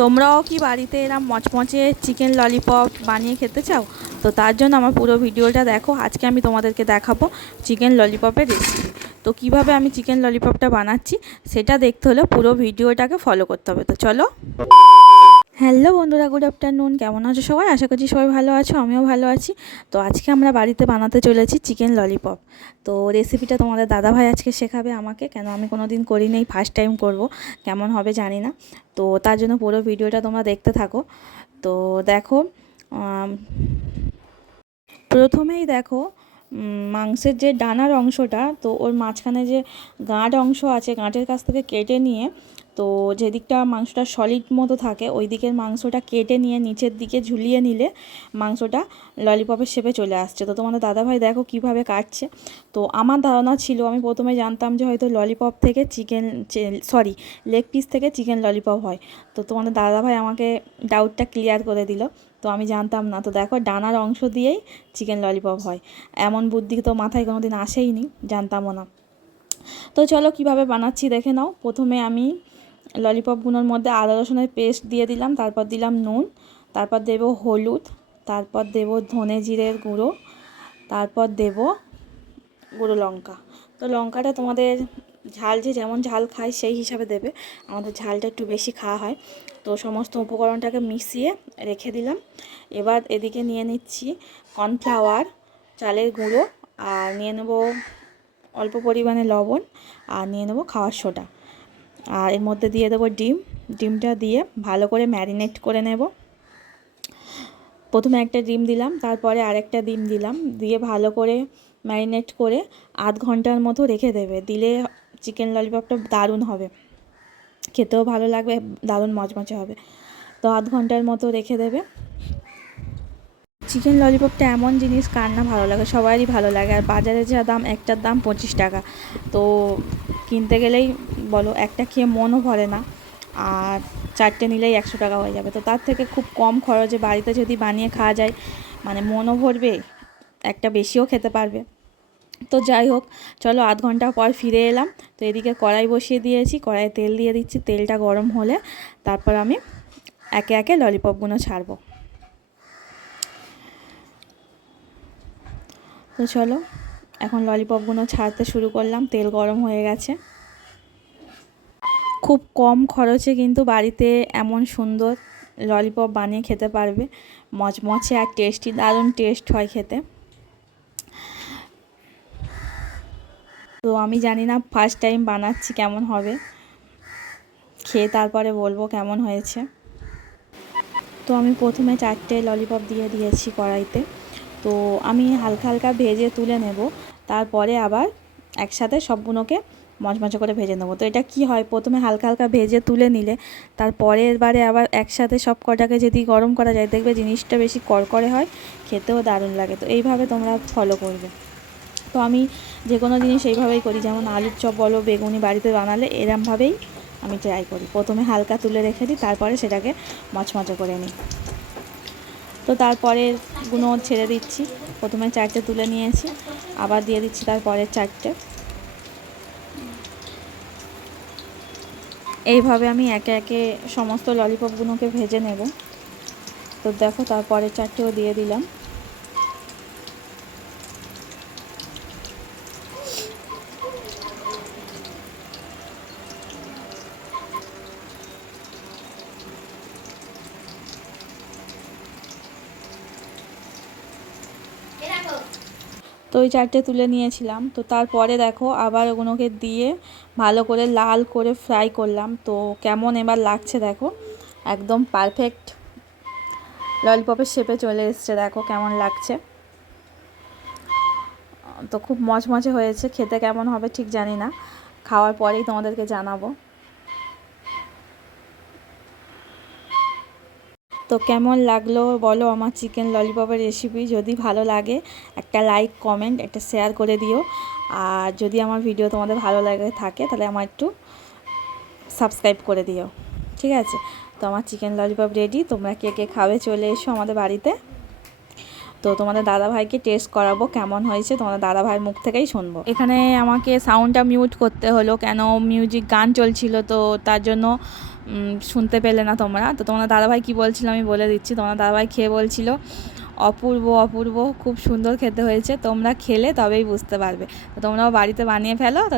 তোমরাও কি বাড়িতে এরম মচমচে চিকেন ললিপপ বানিয়ে খেতে চাও? তো তার জন্য আমার পুরো ভিডিওটা দেখো, আজকে আমি তোমাদেরকে দেখাবো চিকেন ললিপপের রেসিপি তো কীভাবে আমি চিকেন ললিপপটা বানাচ্ছি, সেটা দেখতে হলে পুরো ভিডিওটাকে ফলো করতে হবে। তো চলো। হ্যালো বন্ধুরা গুড আফটারনুন কেমন আছো সবাই? আশা করছি সবাই ভালো আছো, আমিও ভালো আছি। তো আজকে আমরা বাড়িতে বানাতে চলেছি চিকেন ললিপপ তো রেসিপিটা তোমাদের দাদাভাই আজকে শেখাবে আমাকে, কেন আমি কোনো দিন করি নেই ফার্স্ট টাইম করব, কেমন হবে জানি না। তো তার জন্য পুরো ভিডিওটা তোমরা দেখতে থাকো। তো দেখো প্রথমেই দেখো মাংসের যে ডানার অংশটা, তো ওর মাঝখানে যে গাঁট অংশ আছে, গাঁটের কাছ থেকে কেটে নিয়ে, তো যেদিকটা মাংসটা সলিড মতো থাকে ওই দিকের মাংসটা কেটে নিয়ে নিচের দিকে ঝুলিয়ে নিলে মাংসটা ললিপপের শেপে চলে আসছে। তো তোমাদের দাদাভাই দেখো কীভাবে কাটছে। তো আমার ধারণা ছিল, আমি প্রথমে জানতাম যে হয়তো ললিপপ থেকে চিকেন সরি লেগ পিস থেকে চিকেন ললিপপ হয়। তো তোমাদের দাদাভাই আমাকে ডাউটটা ক্লিয়ার করে দিল। তো আমি জানতাম না। তো দেখো, ডানার অংশ দিয়েই চিকেন ললিপপ হয়। এমন বুদ্ধি তো মাথায় কোনো দিন আসেইনি, জানতামও না। তো চলো কীভাবে বানাচ্ছি দেখে নাও। প্রথমে আমি ললিপপগুলোর মধ্যে আদা, রসুনের পেস্ট দিয়ে দিলাম, তারপর দিলাম নুন, তারপর দেব হলুদ, তারপর দেব ধনে জিরের গুঁড়ো, তারপর দেব গুঁড়ো লঙ্কা। তো লঙ্কাটা তোমাদের ঝাল যে যেমন ঝাল খায় সেই হিসাবে দেবে। আমাদের ঝালটা একটু বেশি খাওয়া হয়। তো সমস্ত উপকরণটাকে মিশিয়ে রেখে দিলাম। এবার এদিকে নিয়ে নিচ্ছি কর্নফ্লাওয়ার, চালের গুঁড়ো, আর নিয়ে নেব অল্প পরিমাণে লবণ, আর নিয়ে নেব খাওয়ার সোডা। আর এর মধ্যে দিয়ে দেবো ডিম। ডিমটা দিয়ে ভালো করে ম্যারিনেট করে নেব। প্রথমে একটা ডিম দিলাম, তারপরে আরেকটা ডিম দিলাম। দিয়ে ভালো করে ম্যারিনেট করে আধ ঘণ্টার মতো রেখে দেবে। দিলে চিকেন ললিপপটা দারুণ হবে। খেতেও ভালো লাগবে, দারুণ মচমচে হবে। তো আধ ঘণ্টার মতো রেখে দেবে। চিকেন ললিপপটা এমন জিনিস কার না ভালো লাগে? সবারই ভালো লাগে। আর বাজারে যা দাম, একটার দাম পঁচিশ টাকা। তো কিনতে গেলেই বলো, একটা খেয়ে মনও ভরে না। আর চারটে নিলেই একশো টাকা হয়ে যাবে। তো তার থেকে খুব কম খরচে বাড়িতে যদি বানিয়ে খাওয়া যায় মানে মনও ভরবে, একটা বেশিও খেতে পারবে। তো যাই হোক, চলো আধ ঘণ্টা পর ফিরে এলাম। তো এদিকে কড়াই বসিয়ে দিয়েছি, কড়াইয়ে তেল দিয়ে দিচ্ছি, তেলটা গরম হলে তারপর আমি একে একে ললিপপগুলো ছাড়বো। তো চলো, এখন ললিপপগুলো ছাড়তে শুরু করলাম, তেল গরম হয়ে গেছে। খুব কম খরচে কিন্তু বাড়িতে এমন সুন্দর ললিপপ বানিয়ে খেতে পারবে। মচমচে আর টেস্টি দারুণ টেস্ট হয় খেতে। তো আমি জানি না ফার্স্ট টাইম বানাচ্ছি কেমন হবে। খেয়ে তারপরে বলব কেমন হয়েছে। তো আমি প্রথমে চারটে ললিপপ দিয়ে দিয়েছি কড়াইতে। তো আমি হালকা হালকা ভেজে তুলে নেব। তারপরে আবার একসাথে সবগুলোকে মচমচে করে ভেজে নেব। তো এটা কি হয়? প্রথমে হালকা হালকা ভেজে তুলে নিলে তার পরের বারে আবার একসাথে সব কটাকে যদি গরম করা যায়, দেখবে জিনিসটা বেশি করকরে হয়, খেতেও দারুণ লাগে। তো এইভাবে তোমরা ফলো করবে। তো আমি যে কোনো জিনিস এইভাবেই করি। যেমন আলুর চপ বলো, বেগুনি বাড়িতে বানালে এরমভাবেই আমি ট্রাই করি। প্রথমে হালকা তুলে রেখে দিই, তারপরে সেটাকে মচমচে করে নিই। তো তারপরে গুলো ছেড়ে দিচ্ছি। প্রথমে চারটে তুলে নিয়েছি, আবার দিয়ে দিচ্ছি তারপরের চারটে। এইভাবে আমি একে একে সমস্ত ললিপপগুলোকে ভেজে নেব। তো দেখো তারপরে চারটেও দিয়ে দিলাম। তো ওই চারটে তুলে নিয়েছিলাম। তো তারপরে দেখো আবার ওগুলোকে দিয়ে ভালো করে লাল করে ফ্রাই করলাম। তো কেমন এবার লাগছে দেখো। একদম পারফেক্ট ললিপপের শেপে চলে এসছে দেখো কেমন লাগছে। তো খুব মচমচে হয়েছে, খেতে কেমন হবে ঠিক জানি না। খাওয়ার পরেই তোমাদেরকে জানাব। তো কেমন লাগল বলো আমার চিকেন ললিপপের রেসিপি যদি ভালো লাগে, একটা লাইক কমেন্ট একটা শেয়ার করে দিও। আর যদি আমার ভিডিও তোমাদের ভালো লাগে, থাকে, তাহলে আমার একটু সাবস্ক্রাইব করে দিও। ঠিক আছে? তো আমার চিকেন ললিপপ রেডি তোমরা কে কে খাবে চলে এসো আমাদের বাড়িতে। তো তোমাদের দাদাভাইকে টেস্ট করাবো কেমন হয়েছে, তোমাদের দাদাভাইয়ের মুখ থেকেই শুনব। এখানে আমাকে সাউন্ডটা মিউট করতে হলো, কেন মিউজিক গান চলছিল তো তার জন্য শুনতে পেলে না তোমরা। তো তোমার দাদাভাই কী বলছিল আমি বলে দিচ্ছি তোমার দাদাভাই খেয়ে বলছিল, অপূর্ব অপূর্ব, খুব সুন্দর খেতে হয়েছে, তোমরা খেলে তবেই বুঝতে পারবে। তো তোমরাও বাড়িতে বানিয়ে ফেলো, তো